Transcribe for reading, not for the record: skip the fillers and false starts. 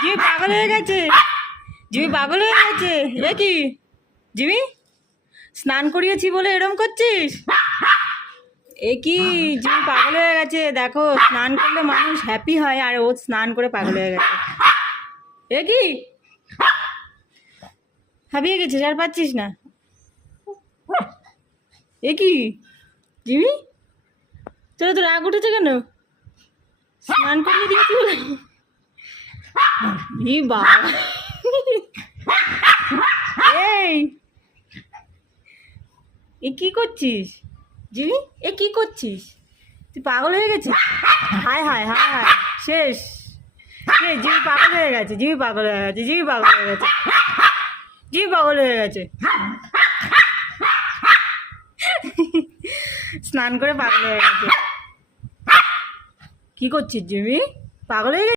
Jimmy পাগল হয়ে গেছে, জিমি পাগল হয়ে গেছে। এ কি জিমি, স্নান করিয়েছি বলে এরম করছিস? এ কি, জিমি পাগল হয়ে গেছে। দেখো, স্নান করলে মানুষ হ্যাপি হয়, আর ও স্নান করে পাগল হয়ে গেছে। এ কি, হাবিয়ে গেছিস আর পাচ্ছিস না? এ কি জিমি, তোরা তো রাগ উঠেছে কেন? স্নান করিয়ে দিয়েছি বলে? ই বাবা, এই এ কি করছিস জিমি? এ কি করছিস? তুই পাগল হয়ে গেছিস? হায় হায় হায় হায়, শেষ। জিমি পাগল হয়ে গেছে, জিমি পাগল হয়ে গেছে, জিমি পাগল হয়ে গেছে, জিমি পাগল হয়ে গেছে। স্নান করে পাগল হয়ে গেছে। কি করছিস জিমি? পাগল হয়ে গেছে।